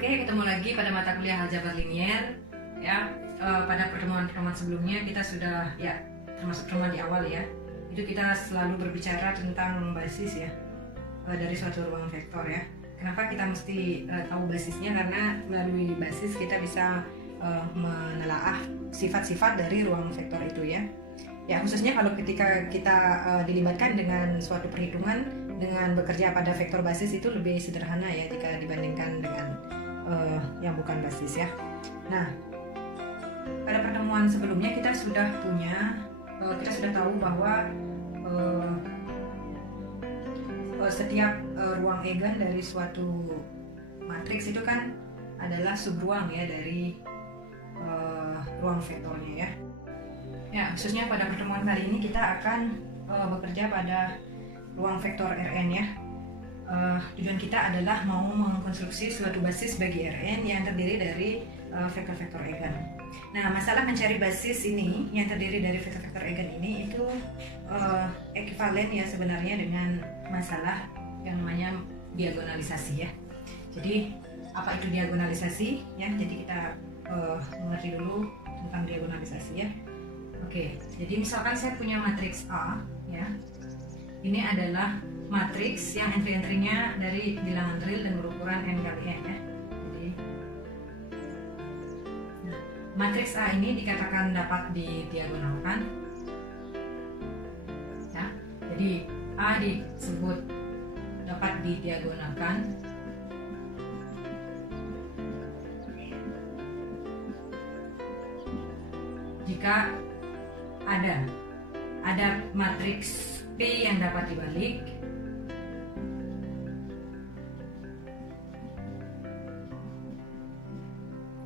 Oke, ketemu lagi pada mata kuliah aljabar linier. Ya, pada pertemuan-pertemuan sebelumnya kita sudah termasuk pertemuan di awal ya. Itu kita selalu berbicara tentang basis ya dari suatu ruang vektor ya. Kenapa kita mesti tahu basisnya? Karena melalui basis kita bisa menelaah sifat-sifat dari ruang vektor itu ya. Ya, khususnya kalau ketika kita dilibatkan dengan suatu perhitungan dengan bekerja pada vektor basis itu lebih sederhana ya jika dibandingkan dengan yang bukan basis ya. Nah, pada pertemuan sebelumnya kita sudah tahu bahwa setiap ruang eigen dari suatu matriks itu kan adalah subruang ya dari ruang vektornya ya. Ya, khususnya pada pertemuan kali ini kita akan bekerja pada ruang vektor Rn ya. Tujuan kita adalah mau mengkonstruksi suatu basis bagi Rn yang terdiri dari vektor-vektor eigen. Nah, masalah mencari basis ini yang terdiri dari vektor-vektor eigen ini itu ekivalen ya sebenarnya dengan masalah yang namanya diagonalisasi ya. Jadi apa itu diagonalisasi ya? Jadi kita mengerti dulu tentang diagonalisasi ya. Oke, jadi misalkan saya punya matriks A ya. Ini adalah matriks yang entry-entrynya dari bilangan real dan berukuran n kali n ya. Jadi matriks A ini dikatakan dapat didiagonalkan ya. Jadi A disebut dapat didiagonalkan jika ada matriks P yang dapat dibalik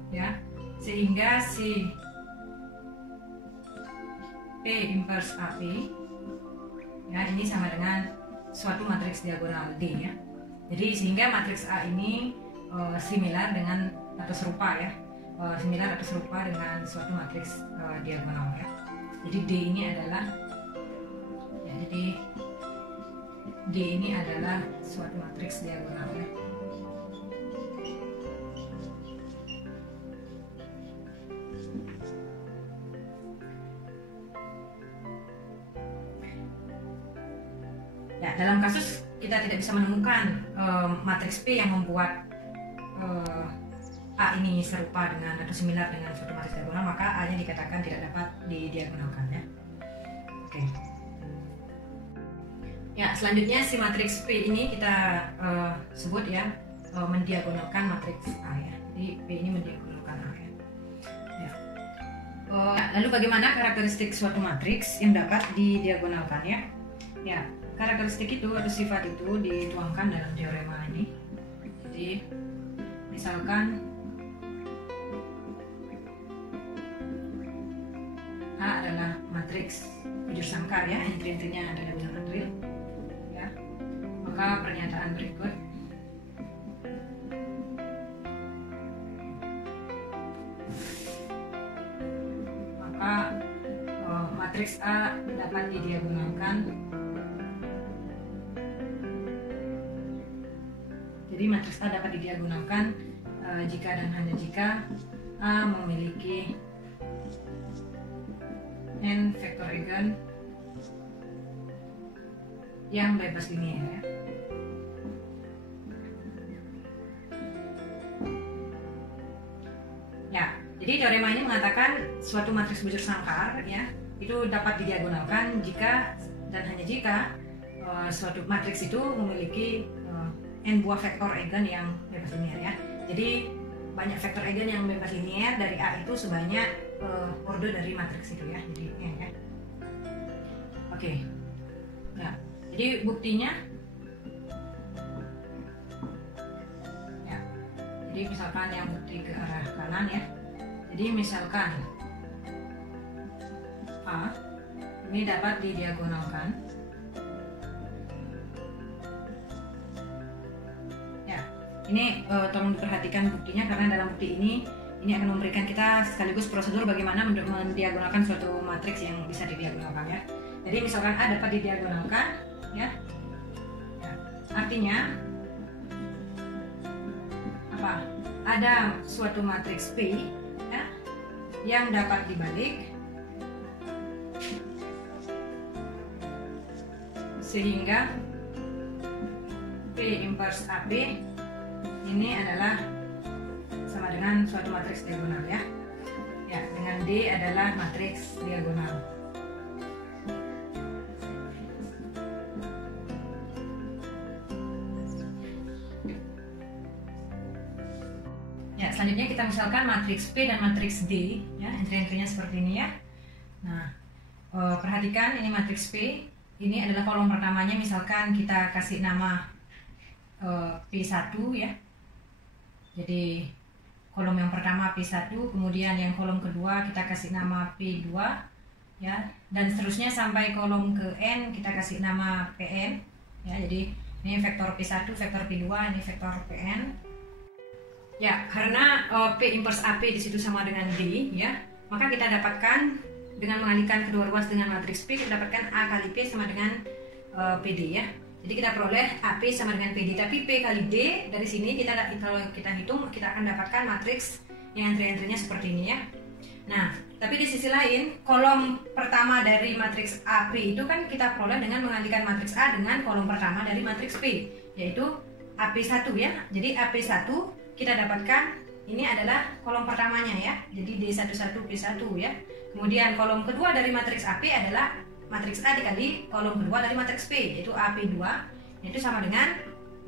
ya, sehingga si P inverse AP ya ini sama dengan suatu matriks diagonal D ya. Jadi sehingga matriks A ini similar dengan atau serupa ya, similar atau serupa dengan suatu matriks diagonal ya. Jadi D ini adalah D ini adalah suatu matriks diagonal ya. Ya, dalam kasus kita tidak bisa menemukan matriks P yang membuat A ini serupa dengan atau similar dengan suatu matriks diagonal, maka A nya dikatakan tidak dapat didiagonalkan ya. Oke. Ya, selanjutnya si matriks P ini kita sebut ya mendiagonalkan matriks A ya. Jadi P ini mendiagonalkan A ya. Lalu bagaimana karakteristik suatu matriks yang dapat didiagonalkan ya? Ya, karakteristik itu atau sifat itu dituangkan dalam teorema ini. Jadi misalkan A adalah matriks bujur sangkar ya, entry-entrynya ada bilangan real ya. Maka pernyataan berikut matriks A dapat didiagonalkan. Jadi matriks A dapat didiagonalkan jika dan hanya jika A memiliki n vektor eigen yang bebas linier ya. Ya, jadi teorema ini mengatakan suatu matriks bujur sangkar ya itu dapat didiagonalkan jika dan hanya jika suatu matriks itu memiliki n buah vektor eigen yang bebas linier ya. Jadi banyak vektor eigen yang bebas linier dari A itu sebanyak ordo dari matriks itu ya. Jadi ya. Oke. Ya. Jadi buktinya ya. Jadi misalkan yang bukti ke arah kanan ya. Jadi misalkan A ini dapat didiagonalkan ya. Ini tolong diperhatikan buktinya karena dalam bukti ini akan memberikan kita sekaligus prosedur bagaimana mendiagonalkan suatu matriks yang bisa didiagonalkan ya. Jadi misalkan A dapat didiagonalkan ya. Artinya apa? ada suatu matriks P ya, yang dapat dibalik sehingga P inverse AB ini adalah sama dengan suatu matriks diagonal ya. Ya, dengan D adalah matriks diagonal. Ya, selanjutnya kita misalkan matriks P dan matriks D ya, entry-entrynya seperti ini ya. Nah, perhatikan ini matriks P. Ini adalah kolom pertamanya, misalkan kita kasih nama P1 ya. Jadi kolom yang pertama P1, kemudian yang kolom kedua kita kasih nama P2 ya, dan seterusnya sampai kolom ke N kita kasih nama Pn ya. Jadi ini vektor P1, vektor P2, ini vektor Pn. Ya, karena P inverse AP di situ sama dengan D ya, maka kita dapatkan dengan mengalihkan kedua ruas dengan matriks P, kita dapatkan A kali P sama dengan PD ya. Jadi kita peroleh AP sama dengan PD, tapi P kali D dari sini kalau kita hitung kita akan dapatkan matriks yang entry-entrynya seperti ini ya. Nah, tapi di sisi lain kolom pertama dari matriks AP itu kan kita peroleh dengan mengalihkan matriks A dengan kolom pertama dari matriks P, yaitu AP1 ya. Jadi AP1 kita dapatkan ini adalah kolom pertamanya ya. Jadi D11 P1 ya. Kemudian kolom kedua dari matriks AP adalah matriks A dikali kolom kedua dari matriks P, yaitu AP2, yaitu sama dengan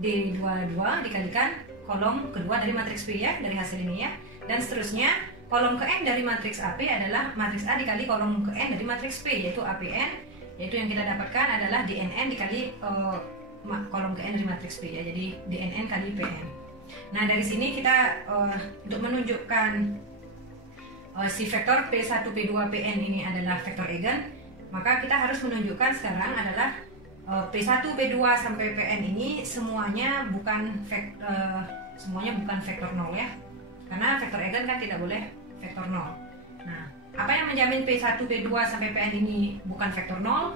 D22 dikalikan kolom kedua dari matriks P ya, dari hasil ini ya. Dan seterusnya kolom ke N dari matriks AP adalah matriks A dikali kolom ke N dari matriks P, yaitu APN, yaitu yang kita dapatkan adalah DNN dikali kolom ke N dari matriks P ya. Jadi DNN kali PN. Nah, dari sini kita untuk menunjukkan si vektor P1, P2, Pn ini adalah vektor eigen, maka kita harus menunjukkan sekarang adalah P1, P2 sampai Pn ini semuanya bukan vektor 0 ya. Karena vektor eigen kan tidak boleh vektor 0. Nah, apa yang menjamin P1, P2 sampai Pn ini bukan vektor 0?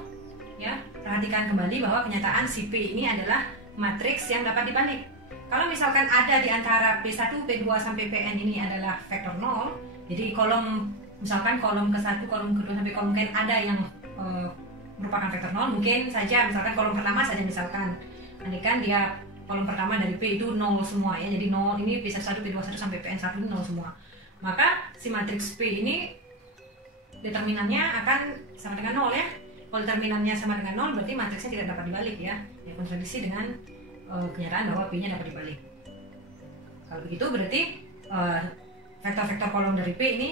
Ya, perhatikan kembali bahwa kenyataan si P ini adalah matriks yang dapat dibalik. Kalau misalkan ada di antara P1, P2 sampai Pn ini adalah vektor 0, jadi misalkan kolom ke-1, kolom ke-2 sampai kolom ke-n ada yang merupakan vektor 0, mungkin saja misalkan kolom pertama saja misalkan. Andaikan dia kolom pertama dari P itu 0 semua ya. Jadi 0 ini P1, P21 sampai Pn1 ini 0 semua. Maka si matriks P ini determinannya akan sama dengan 0 ya. Kalau determinannya sama dengan 0 berarti matriksnya tidak dapat dibalik ya. Ya, kontradiksi dengan kenyataan bahwa P-nya dapat dibalik. Kalau begitu berarti vektor-vektor kolom dari P ini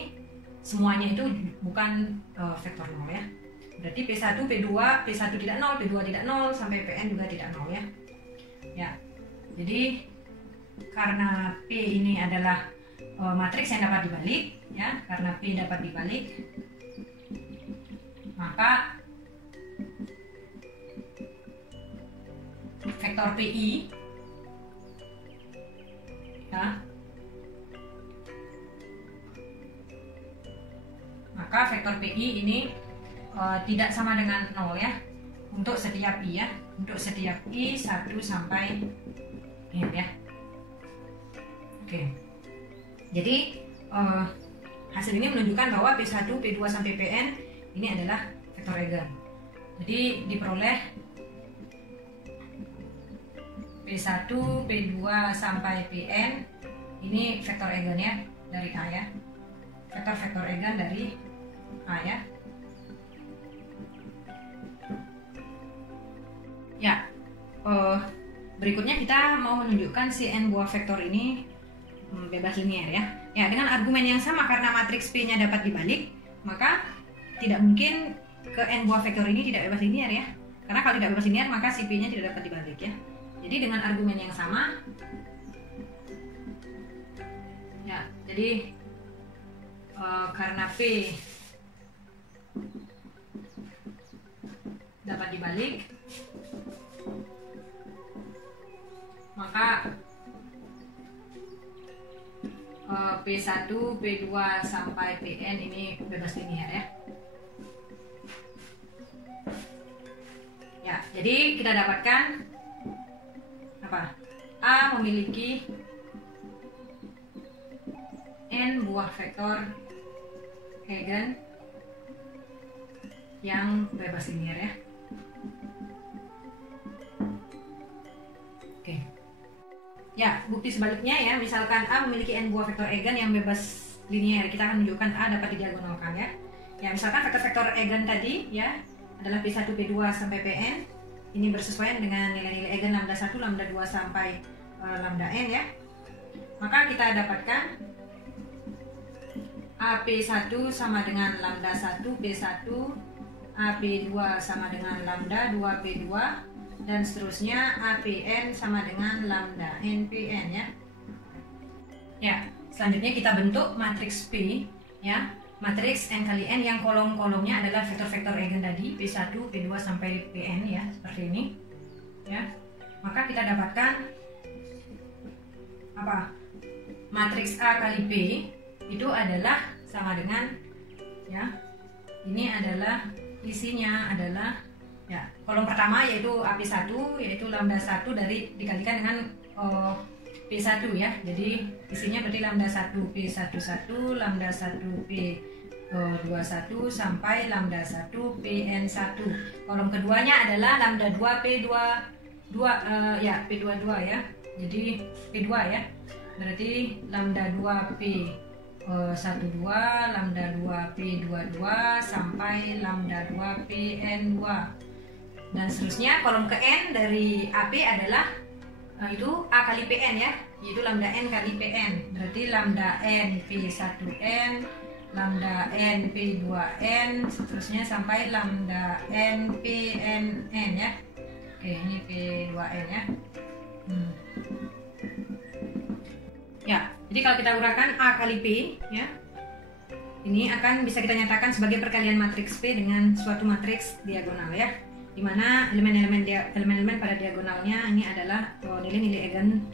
semuanya itu bukan vektor 0 ya. Berarti P1, P2, P1 tidak 0, P2 tidak 0, sampai Pn juga tidak 0 ya. Ya. Jadi karena P ini adalah matriks yang dapat dibalik ya, karena P dapat dibalik, maka vektor PI ya, maka vektor PI ini tidak sama dengan 0 ya untuk setiap I ya, untuk setiap I 1 sampai N ya. Oke. Jadi hasil ini menunjukkan bahwa P1, P2 sampai Pn ini adalah vektor eigen. Jadi diperoleh P1, P2 sampai Pn ini vektor eigen ya dari A ya. Vektor-vektor eigen dari A ya. Ya, berikutnya kita mau menunjukkan si n buah vektor ini bebas linear ya. Ya, dengan argumen yang sama, karena matriks P-nya dapat dibalik, maka tidak mungkin ke n buah vektor ini tidak bebas linear ya. Karena kalau tidak bebas linear maka si P-nya tidak dapat dibalik ya. Jadi dengan argumen yang sama, ya, jadi karena P dapat dibalik, maka P1, P2 sampai Pn ini bebas linear ya. Ya, jadi kita dapatkan apa? A memiliki buah vektor eigen yang bebas linear ya. Oke. Ya, bukti sebaliknya ya, misalkan A memiliki n buah vektor eigen yang bebas linear, kita akan menunjukkan A dapat didiagonalkan ya. Ya, misalkan vektor-vektor eigen tadi ya adalah P1, P2 sampai Pn. Ini bersesuaian dengan nilai-nilai eigen lambda 1, lambda 2 sampai lambda n ya. Maka kita dapatkan AP1 sama dengan lambda 1 P1, AP2 sama dengan lambda 2 P2, dan seterusnya APN sama dengan lambda NPN ya. Ya, selanjutnya kita bentuk matriks P ya. Matriks n kali n yang kolom-kolomnya adalah vektor-vektor eigen tadi P1, P2 sampai Pn ya, seperti ini. Ya. Maka kita dapatkan apa? Matriks A kali P itu adalah sama dengan ya. Ini adalah isinya adalah ya, kolom pertama yaitu AP1 yaitu lambda 1 dari dikalikan dengan P1 ya. Jadi isinya berarti lambda 1 P11, lambda 1 P21 sampai lambda 1 PN1. Kolom keduanya adalah lambda 2 P22 ya, P22 ya. Jadi P2 ya. Berarti lambda 2 P12, lambda 2 P22 sampai lambda 2 PN2. Dan seterusnya kolom ke n dari AP adalah itu A kali PN ya, yaitu lambda n kali PN. Berarti lambda n P1n, lambda n P2n, seterusnya sampai lambda n PNN ya. Oke, ini P2n ya. Ya, jadi kalau kita uraikan A kali P ya, ini akan bisa kita nyatakan sebagai perkalian matriks P dengan suatu matriks diagonal ya, di mana elemen-elemen pada diagonalnya ini adalah nilai-nilai eigen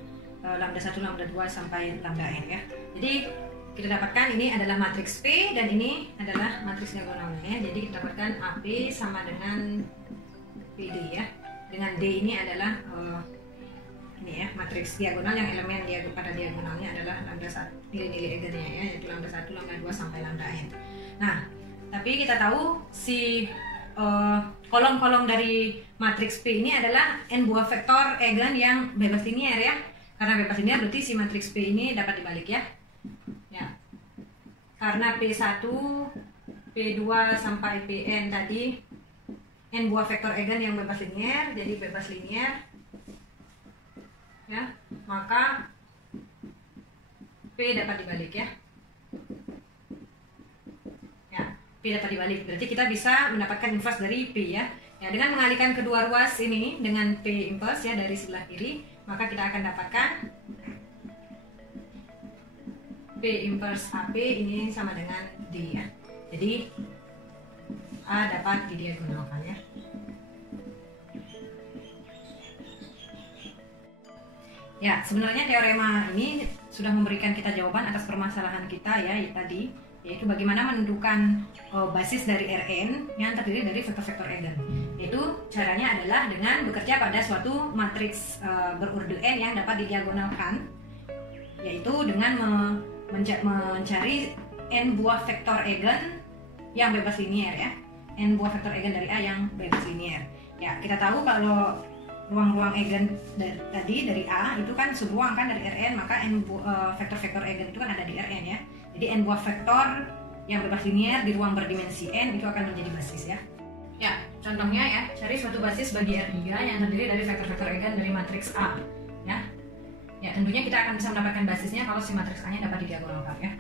lambda 1, lambda 2 sampai lambda n ya. Jadi kita dapatkan ini adalah matriks P dan ini adalah matriks diagonalnya ya. Jadi kita dapatkan AP sama dengan PD ya. Dengan D ini adalah ini ya, matriks diagonal yang elemen pada diagonalnya adalah lambda 1, nilai-nilai eigennya ya, yaitu lambda 1, lambda 2 sampai lambda n. Nah, tapi kita tahu si kolom-kolom dari matriks P ini adalah n buah vektor eigen yang bebas linear ya. Karena bebas linear berarti si matriks P ini dapat dibalik ya. Ya. Karena P1, P2 sampai Pn tadi n buah vektor eigen yang bebas linear, jadi bebas linear. Ya, maka P dapat dibalik ya. P dapat dibalik, berarti kita bisa mendapatkan inverse dari P ya. Ya, dengan mengalihkan kedua ruas ini dengan P inverse ya dari sebelah kiri, maka kita akan dapatkan P inverse AP ini sama dengan D ya. Jadi A dapat didiagonalkan ya. Ya, sebenarnya teorema ini sudah memberikan kita jawaban atas permasalahan kita ya tadi, yaitu bagaimana menentukan basis dari Rn yang terdiri dari vektor-vektor eigen. Yaitu caranya adalah dengan bekerja pada suatu matriks berurut n yang dapat didiagonalkan, yaitu dengan mencari n buah vektor eigen yang bebas linear ya. N buah vektor eigen dari A yang bebas linear. Ya, kita tahu kalau ruang-ruang eigen tadi dari A itu kan subruang kan dari Rn, maka n vektor-vektor eigen itu kan ada di Rn ya. Jadi n buah vektor yang bebas linear di ruang berdimensi n itu akan menjadi basis ya. Ya, contohnya ya, cari suatu basis bagi R3 yang terdiri dari vektor-vektor eigen dari matriks A ya. Ya, tentunya kita akan bisa mendapatkan basisnya kalau si matriks A-nya dapat didiagonalkan ya.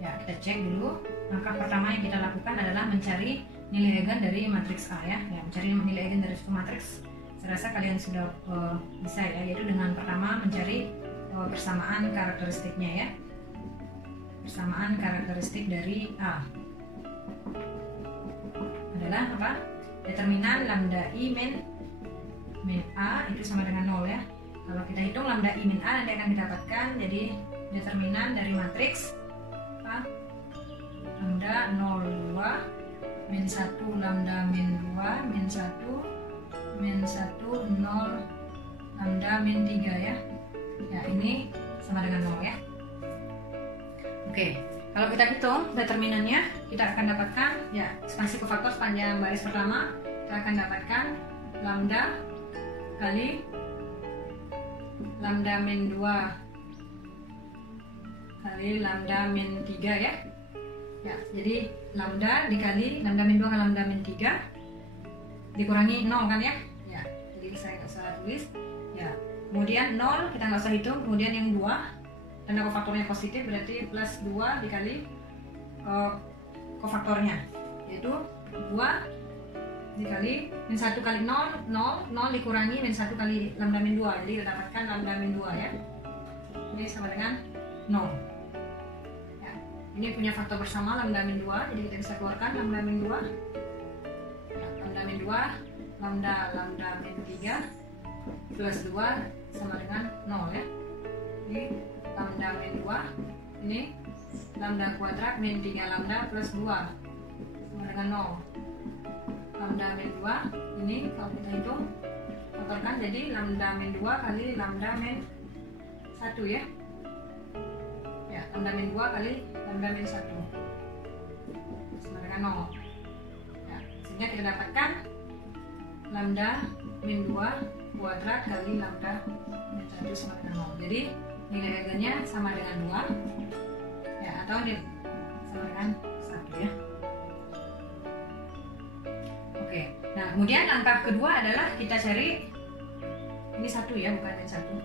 Ya, kita cek dulu. Langkah pertama yang kita lakukan adalah mencari nilai eigen dari matriks A ya. Ya, mencari nilai eigen dari suatu matriks. Saya rasa kalian sudah bisa ya, yaitu dengan pertama mencari persamaan karakteristiknya ya. Persamaan karakteristik dari A adalah apa? Determinan lambda I min A itu sama dengan 0 ya. Kalau kita hitung lambda I min A nanti akan didapatkan jadi determinan dari matriks A lambda 0 2 min 1 lambda min 2 min 1 min 1 0 lambda min 3 ya. Ya, ini sama dengan 0 ya. Oke, Kalau kita hitung determinannya, kita akan dapatkan ya ekspansi kofaktor sepanjang baris pertama, kita akan dapatkan lambda kali lambda min 2 kali lambda min 3 ya. Ya, jadi lambda dikali lambda min 2 kali lambda min 3 dikurangi 0 kan ya. Ya, jadi saya nggak salah tulis. Ya, kemudian 0 kita nggak usah hitung, kemudian yang 2 tanda kofaktornya positif berarti plus 2 dikali kofaktornya, yaitu 2 dikali min 1 kali 0, 0 dikurangi min 1 kali lambda min 2, jadi kita dapatkan lambda min 2 ya. Ini sama dengan 0 ya. Ini punya faktor bersama lambda min 2, jadi kita bisa keluarkan lambda min 2 ya, lambda min 2 lambda min 3 plus 2 sama dengan 0 ya. Jadi lambda min 2 ini lambda kuadrat min 3 lambda plus 2 sama dengan 0. Lambda min 2 ini kalau kita hitung faktorkan jadi lambda min 2 kali lambda min 1 ya. Ya, lambda min 2 kali lambda min 1 sama dengan 0 ya, sehingga kita dapatkan lambda min 2 kuadrat kali lambda min 1 sama dengan 0. Jadi nilai eigennya sama dengan 2 ya, atau sama dengan 1 ya. Oke, nah kemudian langkah kedua adalah kita cari ini 1 ya, bukan yang 1.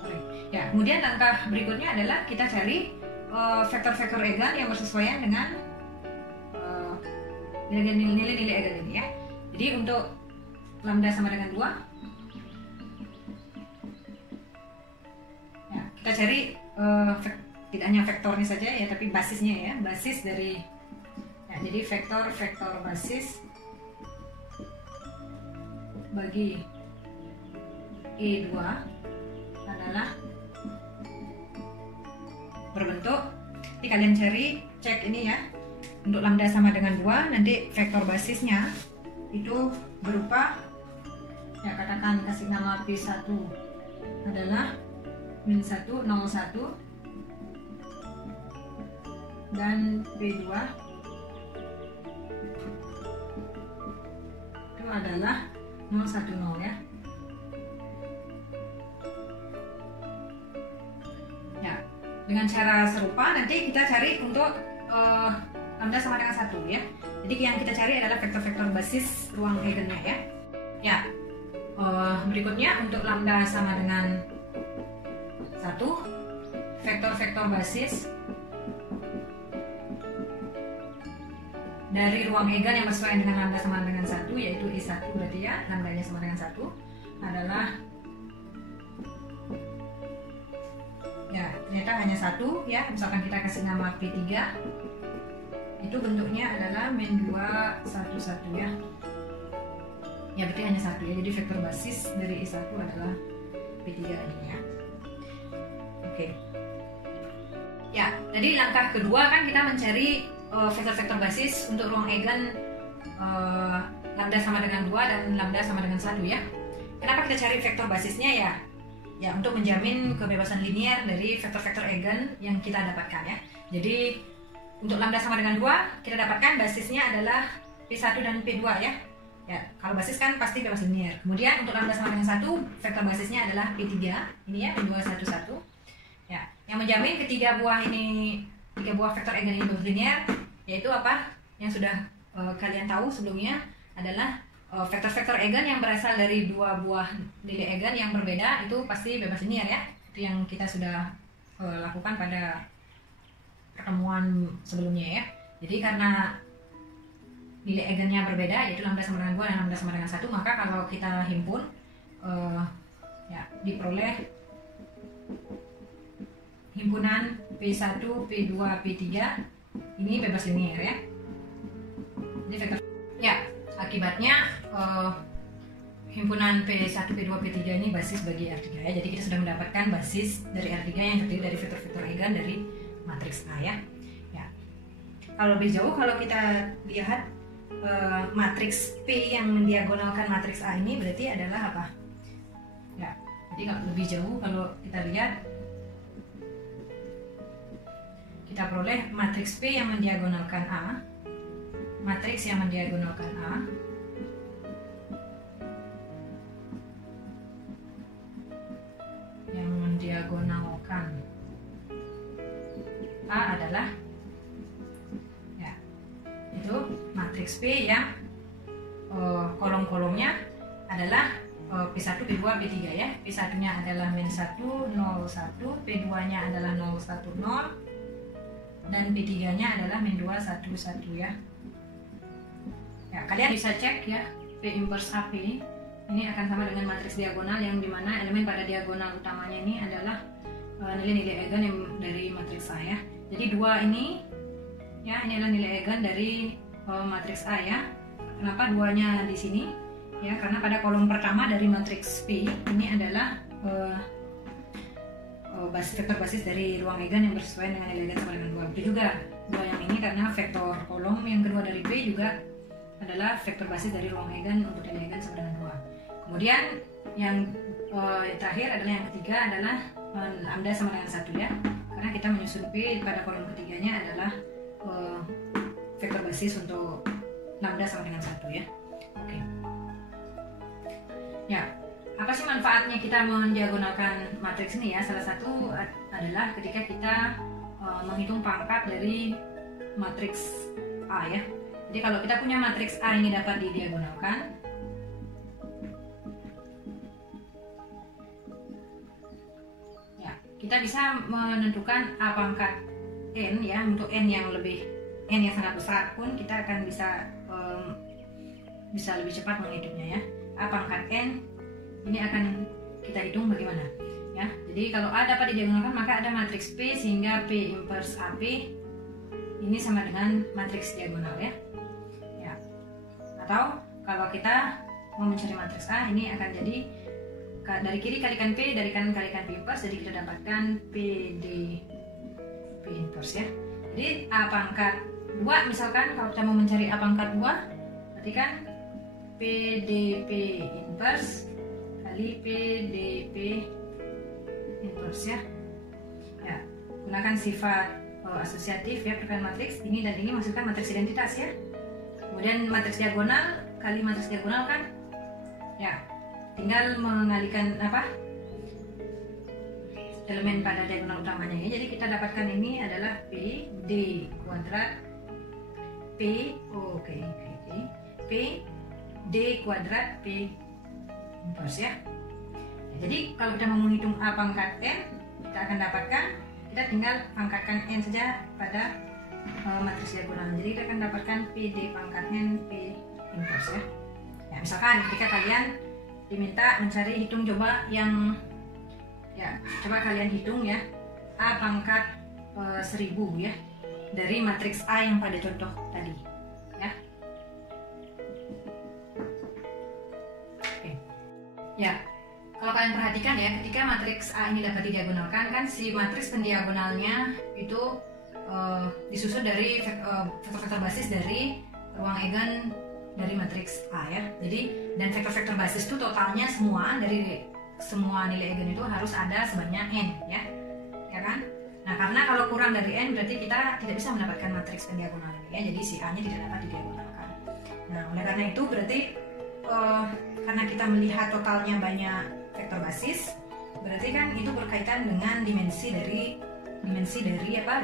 Sorry. Ya, kemudian langkah berikutnya adalah kita cari vektor-vektor eigen yang bersesuaian dengan nilai-nilai eigen ini ya. Jadi untuk lambda sama dengan 2 ya, kita cari tidak hanya vektornya saja ya, tapi basisnya ya, basis dari ya, jadi vektor basis bagi E2 adalah berbentuk, ini kalian cek ini ya, untuk lambda sama dengan 2 nanti vektor basisnya itu berupa ya, katakan kasih nama P1 adalah min 1, 0, 1 dan P2 itu adalah 0, 1, 0 ya. Ya, dengan cara serupa nanti kita cari untuk lambda sama dengan 1 ya. Jadi yang kita cari adalah vektor-vektor basis ruang eigennya ya. Ya, berikutnya untuk lambda sama dengan 1, vektor-vektor basis dari ruang eigen yang bersesuaian dengan lambda sama dengan 1, yaitu E1 berarti ya, lambdanya sama dengan 1 adalah ya, ternyata hanya 1 ya, misalkan kita kasih nama P3 itu bentuknya adalah min 2, 1, 1 ya. Ya, berarti hanya 1 ya, jadi vektor basis dari E1 adalah P3 ini ya. Oke. Ya, jadi langkah kedua kan kita mencari vektor-vektor basis untuk ruang eigen lambda sama dengan 2 dan lambda sama dengan 1 ya. Kenapa kita cari vektor basisnya ya? Ya, untuk menjamin kebebasan linear dari vektor-vektor eigen yang kita dapatkan ya. Jadi untuk lambda sama dengan 2 kita dapatkan basisnya adalah P1 dan P2 ya. Ya, kalau basis kan pasti bebas linear. Kemudian untuk lambda sama dengan 1 vektor basisnya adalah P3 ini ya, P2, 1, 1. Ya, yang menjamin tiga buah vektor eigen ini bebas linear yaitu apa? Yang sudah kalian tahu sebelumnya adalah vektor-vektor eigen yang berasal dari dua buah nilai eigen yang berbeda itu pasti bebas linear ya. Itu yang kita sudah lakukan pada pertemuan sebelumnya ya. Jadi karena nilai eigennya berbeda yaitu lambda sama dengan 2 dan lambda sama dengan 1, maka kalau kita himpun ya diperoleh himpunan P1, P2, P3 ini bebas linear ya. Jadi vektor ya, akibatnya himpunan P1, P2, P3 ini basis bagi R3 ya. Jadi kita sudah mendapatkan basis dari R3 yang terdiri dari vektor-vektor eigen dari matriks A ya. Ya. Kalau lebih jauh, kalau kita lihat matriks P yang mendiagonalkan matriks A ini berarti adalah apa? Ya. Jadi kalau lebih jauh, kalau kita lihat kita peroleh matriks P yang mendiagonalkan A. Matriks yang mendiagonalkan A adalah ya, itu matriks P yang kolom-kolomnya adalah P1, P2, P3 ya. P1 nya adalah -1, 0, 1, P2 nya adalah 0, 1, 0, dan P3 nya adalah -2, 1, 1 ya. Ya, kalian bisa cek ya, P inverse AP ini akan sama dengan matriks diagonal yang dimana elemen pada diagonal utamanya ini adalah nilai-nilai eigen yang dari matriks A ya. Jadi dua ini ya, ini adalah nilai eigen dari matriks A ya. Kenapa duanya di sini? Ya, karena pada kolom pertama dari matriks P ini adalah vektor basis dari ruang eigen yang bersesuaian dengan nilai eigen sama dengan 2. Begitu juga dua yang ini karena vektor kolom yang kedua dari P juga adalah vektor basis dari ruang eigen untuk nilai eigen sama dengan 2. Kemudian yang terakhir adalah yang ketiga adalah lambda sama dengan 1 ya. Karena kita menyusun P pada kolom ketiganya adalah vektor basis untuk lambda sama dengan 1 ya. Oke. Ya, apa sih manfaatnya kita mendiagonalkan matriks ini ya? Salah satu adalah ketika kita menghitung pangkat dari matriks A ya. Jadi kalau kita punya matriks A ini dapat didiagonalkan, ya, kita bisa menentukan A pangkat N ya. Untuk N yang sangat besar pun kita akan bisa lebih cepat menghitungnya ya. A pangkat N ini akan kita hitung bagaimana ya. Jadi kalau A dapat didiagonalkan maka ada matriks P sehingga P inverse AP ini sama dengan matriks diagonal ya. Ya. Atau kalau kita mau mencari matriks A ini akan jadi dari kiri kalikan P, dari kanan kalikan P inverse, jadi kita dapatkan PD P inverse ya. Jadi A pangkat 2 misalkan kalau kita mau mencari A pangkat 2 berarti kan PDP inverse kali PDP inverse ya. Ya, gunakan sifat asosiatif ya perkalian matriks ini dan ini masukkan matriks identitas ya. Kemudian matriks diagonal kali matriks diagonal kan. Ya, tinggal mengalihkan elemen pada diagonal utamanya ya. Jadi kita dapatkan ini adalah P D kuadrat P D kuadrat P inverse ya. Jadi kalau kita mau menghitung A pangkat N, kita akan dapatkan, kita tinggal pangkatkan N saja pada matriks diagonal. Jadi kita akan dapatkan PD pangkat N P inverse ya. Ya, misalkan ketika kalian diminta mencari hitung coba yang ya, coba kalian hitung ya A pangkat 1000 ya dari matriks A yang pada contoh tadi ya. Oke. Ya, kalau kalian perhatikan ya, ketika matriks A ini dapat didiagonalkan kan si matriks pendiagonalnya itu disusun dari vektor-vektor basis dari ruang eigen dari matriks A ya. Jadi dan vektor-vektor basis itu totalnya semua dari semua nilai eigen itu harus ada sebanyak n ya. Ya kan? Nah, karena kalau kurang dari n berarti kita tidak bisa mendapatkan matriks pendiagonal ini ya. Jadi si A-nya tidak dapat didiagonalkan. Nah, oleh karena itu berarti karena kita melihat totalnya banyak vektor basis, berarti kan itu berkaitan dengan dimensi dari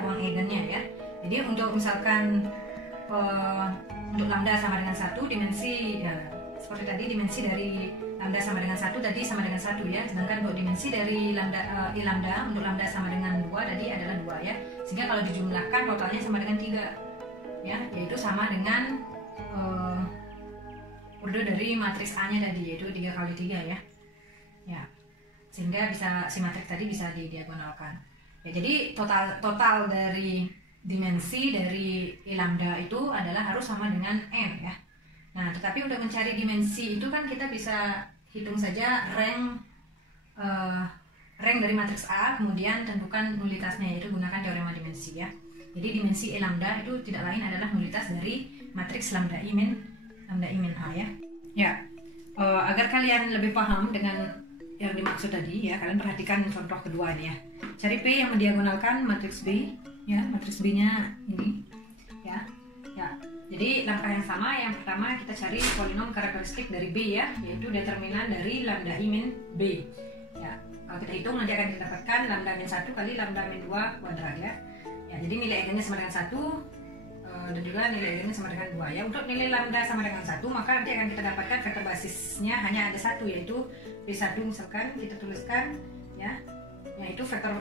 ruang eigennya ya. Jadi untuk misalkan untuk lambda sama dengan 1, dimensi ya, seperti tadi dimensi dari lambda sama dengan 1 tadi sama dengan 1 ya. Sedangkan untuk dimensi dari lambda untuk lambda sama dengan 2 tadi adalah 2 ya. Sehingga kalau dijumlahkan totalnya sama dengan 3 ya, yaitu sama dengan order dari matriks A-nya tadi, yaitu 3 kali 3 ya. Ya. Sehingga si matriks tadi bisa didiagonalkan. Ya, jadi total dari dimensi dari I lambda itu adalah harus sama dengan n ya. Nah, tetapi untuk mencari dimensi itu kan kita bisa hitung saja rank dari matriks A, kemudian tentukan nulitasnya, yaitu gunakan teorema dimensi ya. Jadi dimensi I lambda itu tidak lain adalah nulitas dari matriks lambda I min A ya. Ya, agar kalian lebih paham dengan yang dimaksud tadi ya, kalian perhatikan contoh kedua ini ya. Cari P yang mendiagonalkan matriks B Ya, matriks B-nya ini ya. Ya. Jadi langkah yang sama, yang pertama kita cari polinom karakteristik dari B ya, yaitu determinan dari lambda I min B. Ya, kalau kita hitung nanti akan kita dapatkan lambda min 1 kali lambda min 2 kuadrat ya. Ya, jadi nilai eigennya sama dengan 1 dan juga nilai eigennya sama dengan 2 ya. Untuk nilai lambda sama dengan 1, maka nanti akan kita dapatkan vektor basisnya hanya ada satu, yaitu B1 misalkan kita tuliskan ya. Yaitu vektor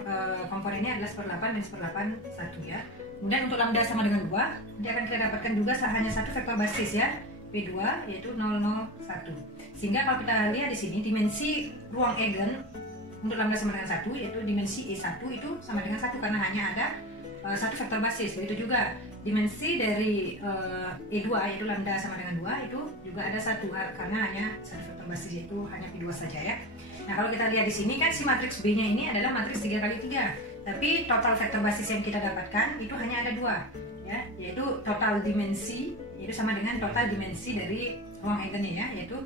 komponennya adalah 1/8 dan 1/8 1 ya. Kemudian untuk lambda sama dengan 2, nanti akan kita dapatkan juga hanya satu vektor basis ya, P2 yaitu 001. Sehingga kalau kita lihat di sini dimensi ruang eigen untuk lambda sama dengan 1 yaitu dimensi E1 itu sama dengan 1 karena hanya ada satu vektor basis. Begitu juga dimensi dari E2 yaitu lambda sama dengan 2 itu juga ada satu karena hanya satu vektor basis yaitu hanya P2 saja ya. Nah, kalau kita lihat di sini kan si matriks B-nya ini adalah matriks 3 kali 3. Tapi total vektor basis yang kita dapatkan itu hanya ada 2 ya, yaitu total dimensi yaitu sama dengan total dimensi dari ruang eigennya ya, yaitu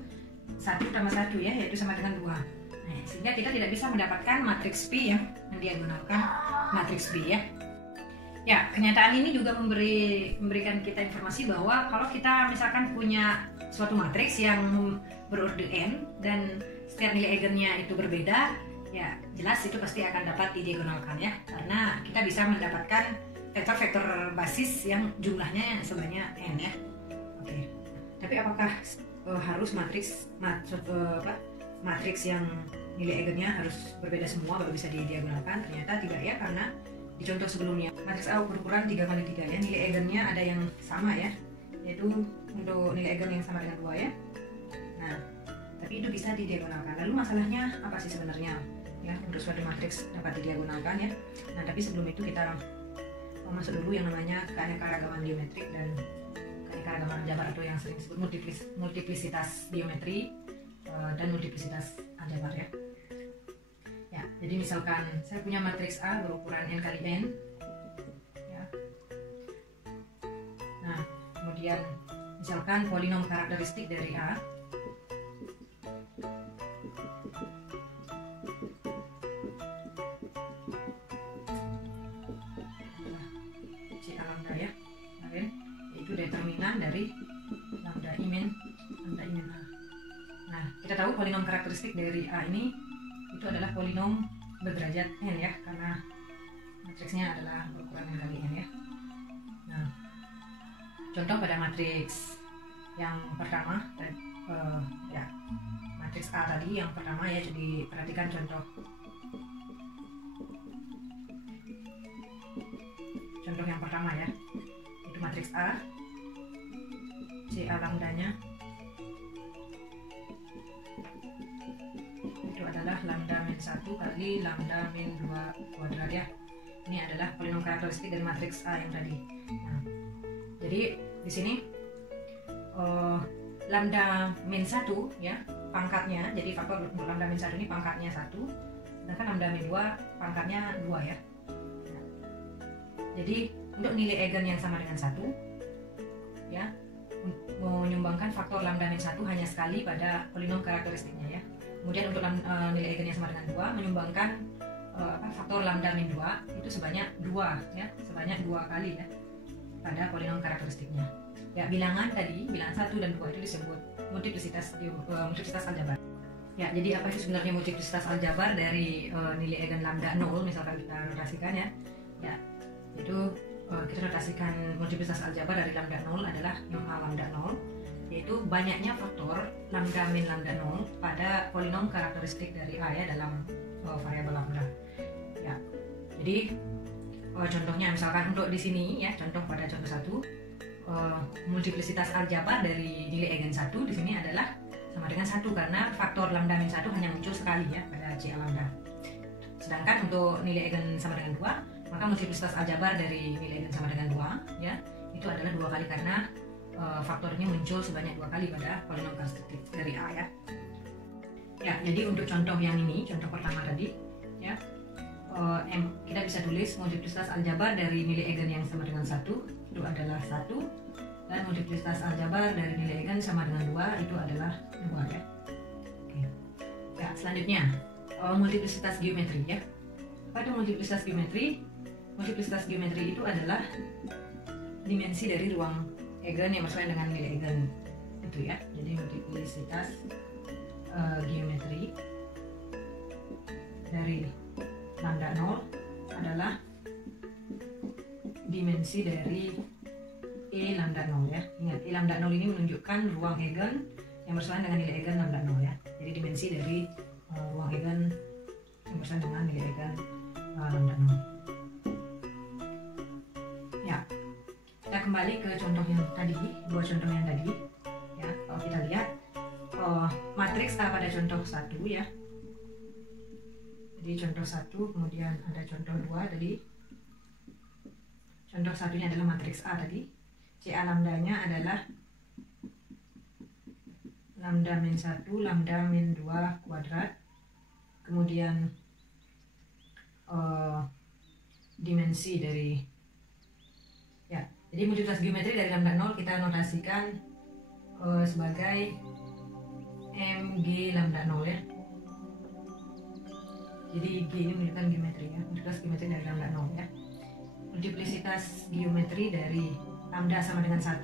1 tambah 1 ya, yaitu sama dengan 2. Nah, sehingga kita tidak bisa mendapatkan matriks P yang mendiagonalkan matriks B ya. Ya, kenyataan ini juga memberikan kita informasi bahwa kalau kita misalkan punya suatu matriks yang berorder n dan setiap nilai eigennya itu berbeda, ya jelas itu pasti akan dapat didiagonalkan ya, karena kita bisa mendapatkan vektor-vektor basis yang jumlahnya sebanyak n ya. Oke. Tapi apakah harus matriks yang nilai eigennya harus berbeda semua baru bisa didiagonalkan? Ternyata tidak ya, karena di contoh sebelumnya matriks A berukuran 3 kali 3 ya, nilai eigennya ada yang sama ya, yaitu untuk nilai eigen yang sama dengan 2 ya. Nah, tapi itu bisa didiagonalkan. Lalu masalahnya apa sih sebenarnya ya untuk suatu matriks dapat didiagonalkan ya? Nah, tapi sebelum itu kita masuk dulu yang namanya keanekaragaman geometrik dan keanekaragaman aljabar atau yang sering disebut multiplisitas geometri dan multiplisitas aljabar ya. Ya, jadi misalkan saya punya matriks A berukuran n kali n ya. Nah, kemudian misalkan polinom karakteristik dari A determinan dari lambda I min A. Nah, kita tahu polinom karakteristik dari A ini itu adalah polinom berderajat n ya, karena matriksnya adalah berukuran n kali n ya. Nah, contoh pada matriks yang pertama ya, matriks A tadi yang pertama ya, jadi perhatikan contoh yang pertama ya, itu matriks A, CA lambdanya itu adalah lambda min 1 kali lambda min 2 kuadrat ya. Ini adalah polinom karakteristik dari matriks A yang tadi. Nah, jadi di sini lambda min 1 ya pangkatnya, jadi faktor untuk lambda min 1 ini pangkatnya 1, sedangkan lambda min 2 pangkatnya 2 ya. Nah, jadi untuk nilai eigen yang sama dengan 1 ya, menyumbangkan faktor lambda min 1 hanya sekali pada polinom karakteristiknya ya. Kemudian untuk nilai eigen yang sama dengan 2 menyumbangkan faktor lambda min 2 itu sebanyak 2 ya, sebanyak 2 kali ya pada polinom karakteristiknya. Ya, bilangan tadi, bilangan 1 dan 2 itu disebut multiplisitas aljabar. Ya, jadi apa itu sebenarnya multiplisitas aljabar dari nilai eigen lambda 0 misalkan kita notasikan ya. Ya, itu kita notasikan multiplisitas aljabar dari lambda 0 adalah yang A lambda 0, yaitu banyaknya faktor lambda min lambda 0 pada polinom karakteristik dari A ya dalam variabel lambda. Ya, jadi contohnya misalkan untuk di sini ya, contoh pada contoh 1, multiplisitas aljabar dari nilai eigen 1 di sini adalah sama dengan 1 karena faktor lambda min 1 hanya muncul sekali ya pada CA lambda. Sedangkan untuk nilai eigen sama dengan 2, maka multiplisitas aljabar dari nilai eigen sama dengan 2 ya, itu adalah 2 kali karena faktornya muncul sebanyak 2 kali pada polinom karakteristik dari A ya. Ya, jadi untuk contoh yang ini, contoh pertama tadi ya, kita bisa tulis multiplisitas aljabar dari nilai eigen yang sama dengan 1 itu adalah 1, dan multiplisitas aljabar dari nilai eigen sama dengan 2 itu adalah 2 ya. Oke. Ya, selanjutnya multiplisitas geometri ya. Apa itu multiplisitas geometri? multiplisitas geometri itu adalah dimensi dari ruang eigen yang bersesuaian dengan nilai eigen itu ya. Jadi multiplisitas geometri dari lambda 0 adalah dimensi dari E lambda 0 ya. Ingat, E lambda 0 ini menunjukkan ruang eigen yang bersesuaian dengan nilai eigen lambda 0 ya. Jadi dimensi dari ruang eigen yang bersesuaian dengan nilai eigen lambda 0. Ya. Kita kembali ke contoh yang tadi, dua contoh yang tadi ya. Kalau kita lihat matriks A pada contoh 1 ya. Jadi contoh 1, kemudian ada contoh 2 tadi. Contoh satunya adalah matriks A tadi. CA lambdanya adalah lambda min 1, lambda min 2 kuadrat. Kemudian dimensi dari ya. Jadi multiplisitas geometri dari lambda 0 kita notasikan sebagai mg lambda 0 ya. Jadi G ini menunjukkan geometri ya, multiplisitas geometri dari lambda 0 ya. Multiplisitas geometri dari lambda sama dengan 1.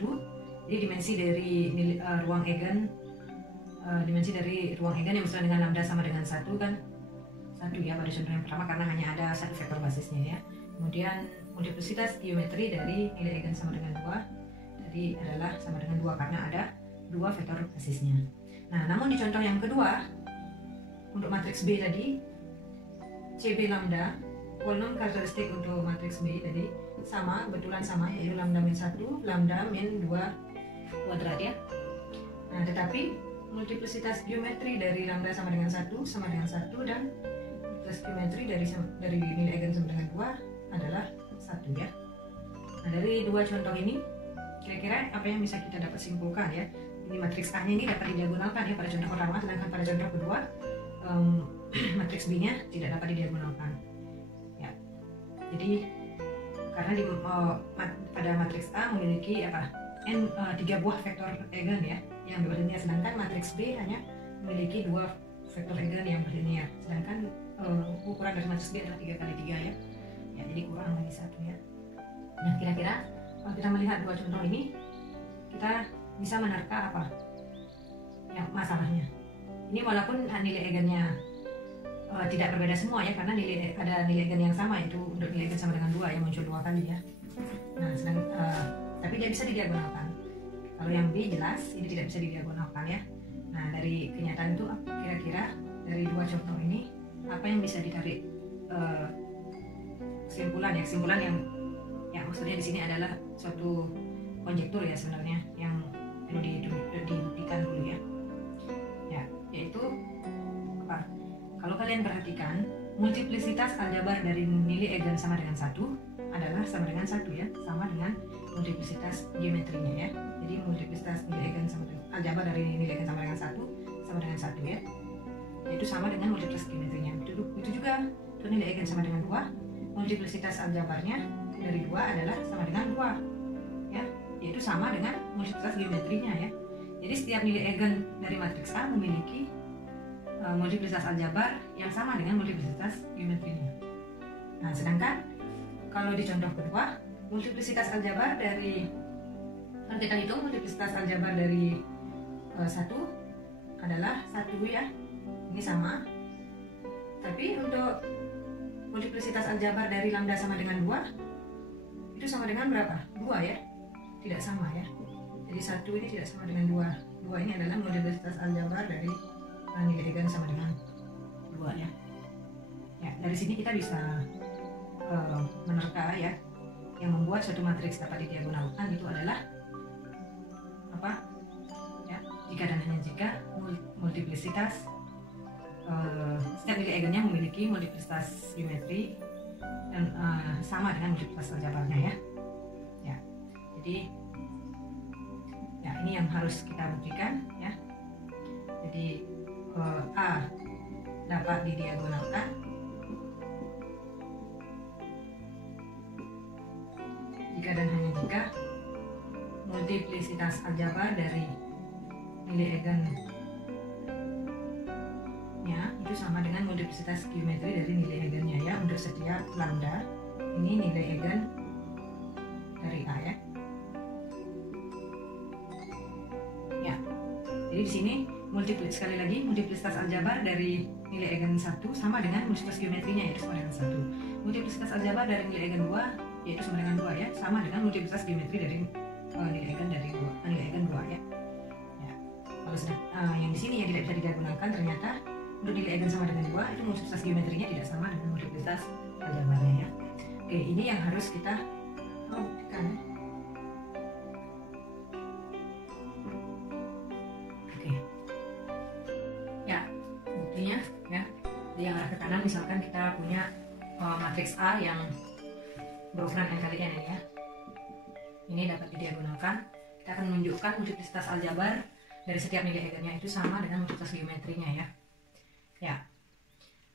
Jadi dimensi dari ruang eigen yang bersesuaian dengan lambda sama dengan 1 kan 1 ya pada contoh yang pertama, karena hanya ada satu vektor basisnya ya. Kemudian multiplisitas geometri dari nilai eigen sama dengan 2 tadi adalah sama dengan 2 karena ada 2 vektor basisnya. Nah, namun di contoh yang kedua untuk matriks B tadi, CB lambda, polinom karakteristik untuk matriks B tadi betulan sama, yaitu lambda min 1, lambda min 2 kuadrat ya. Nah, tetapi multiplisitas geometri dari lambda sama dengan 1 dan multiplisitas geometri dari nilai eigen sama dengan 2 adalah 1 ya. Nah, dari dua contoh ini kira-kira apa yang bisa kita dapat simpulkan ya. Ini matriks A-nya ini dapat didiagonalkan ya pada contoh pertama, sedangkan pada contoh kedua matriks B-nya tidak dapat didiagonalkan. Ya. Jadi karena pada matriks A memiliki n 3 buah vektor eigen ya yang berlinear, sedangkan matriks B hanya memiliki 2 vektor eigen yang berlinear. Sedangkan ukuran dari matriks B adalah 3 kali 3 ya. Ya, jadi kurang lagi 1 ya. Nah, kira-kira kalau kita melihat dua contoh ini, kita bisa menerka apa yang masalahnya. Ini walaupun nilai eigennya tidak berbeda semua ya, karena ada nilai eigen yang sama, itu untuk nilai eigen sama dengan 2 yang muncul 2 kali ya. Nah, tapi dia bisa didiagonalkan. Kalau yang B jelas ini tidak bisa didiagonalkan ya. Nah, dari kenyataan itu kira-kira dari dua contoh ini apa yang bisa ditarik kesimpulan ya. Kesimpulan yang maksudnya di sini adalah suatu konjektur ya sebenarnya yang perlu dibuktikan dulu ya. Ya, yaitu apa? Kalau kalian perhatikan, multiplisitas aljabar dari nilai eigen sama dengan 1 adalah sama dengan 1 ya, sama dengan multiplisitas geometrinya ya. Jadi multiplisitas nilai eigen sama dengan aljabar dari nilai eigen sama dengan 1 sama dengan 1 ya. Yaitu sama dengan multiplisitas geometrinya. Itu juga untuk nilai eigen sama dengan 2, multiplisitas aljabarnya dari 2 adalah sama dengan 2 ya, yaitu sama dengan multiplisitas geometrinya ya. Jadi setiap nilai eigen dari matriks A memiliki multiplisitas aljabar yang sama dengan multiplisitas geometrinya. Nah, sedangkan kalau di contoh kedua, multiplisitas aljabar dari, kalau kita hitung multiplisitas aljabar dari 1 adalah 1 ya, ini sama. Tapi untuk multiplisitas aljabar dari lambda sama dengan 2 itu sama dengan berapa? 2 ya, tidak sama ya. Jadi 1 ini tidak sama dengan 2. 2 ini adalah multiplisitas aljabar dari nilai eigen sama dengan 2 ya. Ya, dari sini kita bisa menerka ya, yang membuat suatu matriks dapat didiagonalkan itu adalah apa? Ya, jika dan hanya jika multiplisitas setiap nilai eigennya memiliki multiplisitas geometri dan sama dengan multiplisitas aljabarnya ya. Ya, jadi ya ini yang harus kita buktikan ya. Jadi A dapat didiagonalkan jika dan hanya jika multiplisitas aljabar dari nilai eigennya itu sama dengan multiplisitas geometri dari nilai eigennya ya untuk setiap lambda ini nilai eigen dari A ya. Ya. Jadi di sini sekali lagi multiplisitas aljabar dari nilai eigen 1 sama dengan multiplisitas geometrinya, yaitu sama dengan 1. Multiplisitas aljabar dari nilai eigen 2 yaitu sama dengan 2 ya, sama dengan multiplisitas geometri dari nilai eigen dari nilai eigen 2 ya. Ya. Kalau yang di sini yang tidak bisa didiagonalkan, ternyata untuk nilai eigen sama dengan 2 itu multiplisitas geometrinya tidak sama dengan multiplisitas aljabarnya ya. Oke, ini yang harus kita buktikan ya. Oke. Ya, buktinya ya. Di yang arah ke kanan misalkan kita punya matriks A yang berukuran n kali n ya. Ini dapat didiagonalkan. Kita akan menunjukkan multiplisitas aljabar dari setiap nilai eigennya itu sama dengan multiplisitas geometrinya ya. Ya.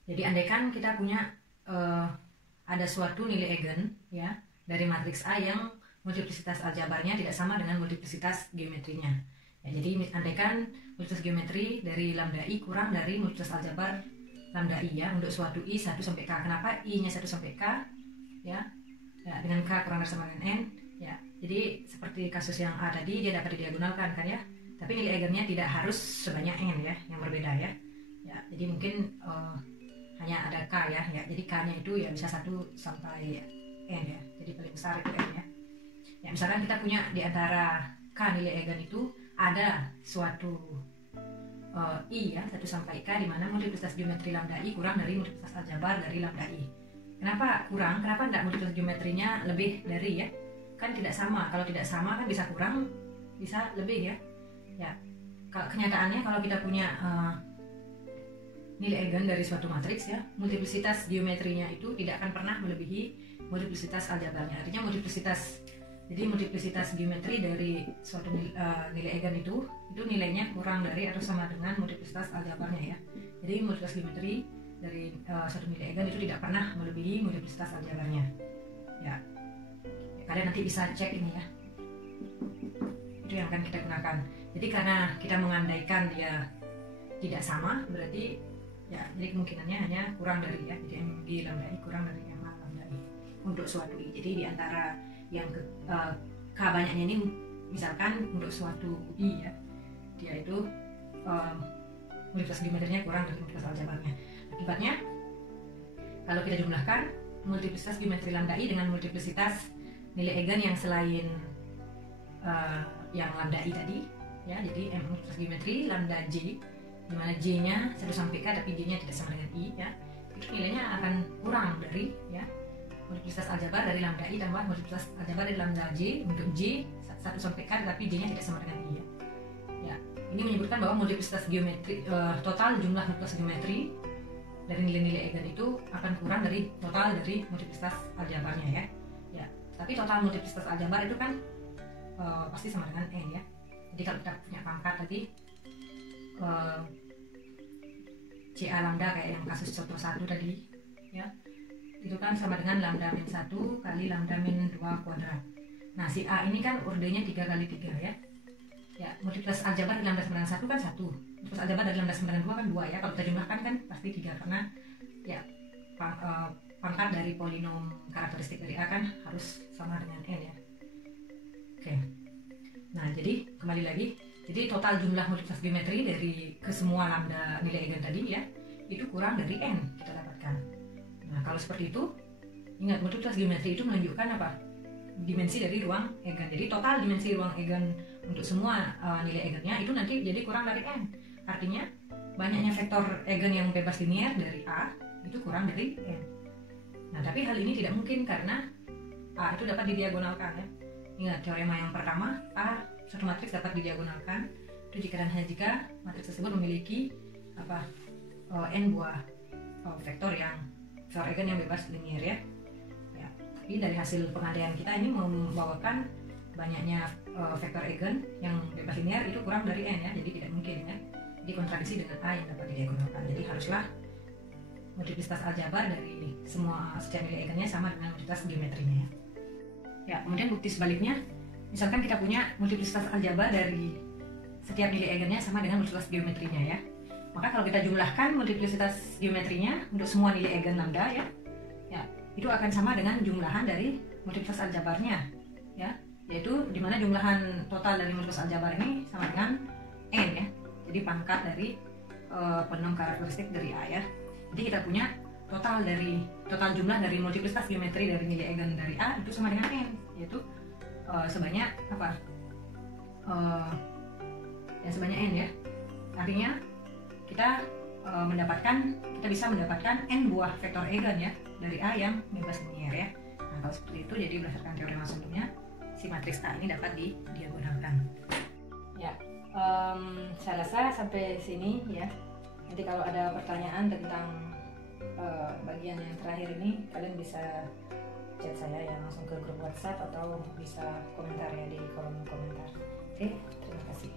Jadi andaikan kita punya ada suatu nilai eigen ya dari matriks A yang multiplisitas aljabarnya tidak sama dengan multiplisitas geometrinya. Ya, jadi andaikan multiplisitas geometri dari lambda i kurang dari multiplisitas aljabar lambda i ya untuk suatu i 1 sampai k. Kenapa i-nya 1 sampai k ya? Ya, dengan k kurang dari sama dengan n ya. Jadi seperti kasus yang A tadi, dia dapat didiagonalkan kan ya. Tapi nilai eigennya tidak harus sebanyak n ya, yang berbeda ya. Ya, jadi mungkin hanya ada k ya. Ya, jadi k-nya itu ya bisa 1 sampai n ya. Jadi paling besar itu n ya. Ya, misalkan kita punya di antara k nilai eigen itu ada suatu i ya 1 sampai k di mana multiplisitas geometri lambda i kurang dari multiplisitas aljabar dari lambda i. Kenapa kurang? Kenapa tidak multiplisitas geometrinya lebih dari ya? Kan tidak sama. Kalau tidak sama kan bisa kurang, bisa lebih ya. Ya. Kenyataannya kalau kita punya nilai eigen dari suatu matriks ya, multiplisitas geometrinya itu tidak akan pernah melebihi multiplisitas aljabarnya. Artinya multiplisitas geometri dari suatu nilai eigen itu nilainya kurang dari atau sama dengan multiplisitas aljabarnya ya. Jadi multiplisitas geometri dari suatu nilai eigen itu tidak pernah melebihi multiplisitas aljabarnya. Ya. Kalian nanti bisa cek ini ya. Itu yang akan kita gunakan. Jadi karena kita mengandaikan dia tidak sama, berarti ya, jadi kemungkinannya hanya kurang dari ya, jadi m di lambda i kurang dari m a lambda i untuk suatu i. Jadi di antara yang k banyaknya ini, misalkan untuk suatu i ya, dia itu multiplisitas geometrinya kurang dari multiplisitas aljabarnya. Akibatnya kalau kita jumlahkan multiplisitas geometri lambda i dengan multiplisitas nilai eigen yang selain yang lambda i tadi ya, jadi m multiplisitas geometri lambda j di mana j-nya 1 sampai k tapi j-nya tidak sama dengan i ya, itu nilainya akan kurang dari ya multiplisitas aljabar dari lambda i tambah multiplisitas aljabar dari lambda j untuk j 1 sampai k tapi j-nya tidak sama dengan i ya. Ya, ini menyebutkan bahwa multiplisitas geometri total jumlah multiplisitas geometri dari nilai-nilai eigen itu akan kurang dari total dari multiplisitas aljabarnya ya. Ya, tapi total multiplisitas aljabar itu kan pasti sama dengan n ya. Jadi kalau kita punya pangkat tadi CA lambda kayak yang kasus contoh 1 tadi ya, itu kan sama dengan lambda min 1 kali lambda min 2 kuadrat. Nah si A ini kan ordenya 3 kali 3 ya. Ya, multiplisitas aljabar dari lambda sama dengan 1 kan 1, multiplisitas aljabar dari lambda sama dengan 2 kan 2 ya. Kalau kita jumlahkan kan pasti 3 karena ya pangkat dari polinom karakteristik dari A kan harus sama dengan n ya. Oke. Nah jadi kembali lagi, jadi total jumlah multiplisitas geometri dari ke semua lambda nilai eigen tadi ya, itu kurang dari n kita dapatkan. Nah kalau seperti itu, ingat multiplisitas geometri itu menunjukkan apa? Dimensi dari ruang eigen. Jadi total dimensi ruang eigen untuk semua nilai eigennya itu nanti jadi kurang dari n. Artinya banyaknya vektor eigen yang bebas linear dari A itu kurang dari n. Nah tapi hal ini tidak mungkin karena A itu dapat didiagonalkan ya. Ingat teorema yang pertama, A suatu matriks dapat didiagonalkan itu jika dan hanya jika matriks tersebut memiliki n buah vektor eigen yang bebas linear ya. Ya. Tapi dari hasil pengandaian kita ini membawakan banyaknya vektor eigen yang bebas linear itu kurang dari n ya, jadi tidak mungkin ya. Jadi kontradiksi dengan A yang dapat didiagonalkan. Jadi haruslah multiplisitas aljabar dari setiap nilai eigennya sama dengan multiplisitas geometrinya ya. Ya, kemudian bukti sebaliknya, misalkan kita punya multiplisitas aljabar dari setiap nilai eigennya sama dengan multiplisitas geometrinya ya. Maka kalau kita jumlahkan multiplisitas geometrinya untuk semua nilai eigen lambda ya, itu akan sama dengan jumlahan dari multiplitas aljabarnya, ya, yaitu dimana jumlahan total dari multiplitas aljabar ini sama dengan n, ya. Jadi pangkat dari polinom karakteristik dari A, ya. Jadi kita punya total jumlah dari multiplitas geometri dari nilai eigen dari A itu sama dengan n, yaitu sebanyak apa? Sebanyak n, ya. Artinya kita bisa mendapatkan n buah vektor eigen, ya, dari A yang bebas linier, ya. Nah, kalau seperti itu, jadi berdasarkan teorema sebelumnya, si matriks A ini dapat didiagonalkan. Ya, saya rasa sampai sini, ya. Nanti kalau ada pertanyaan tentang bagian yang terakhir ini, kalian bisa chat saya ya, langsung ke grup WhatsApp atau bisa komentar ya di kolom komentar. Oke, terima kasih.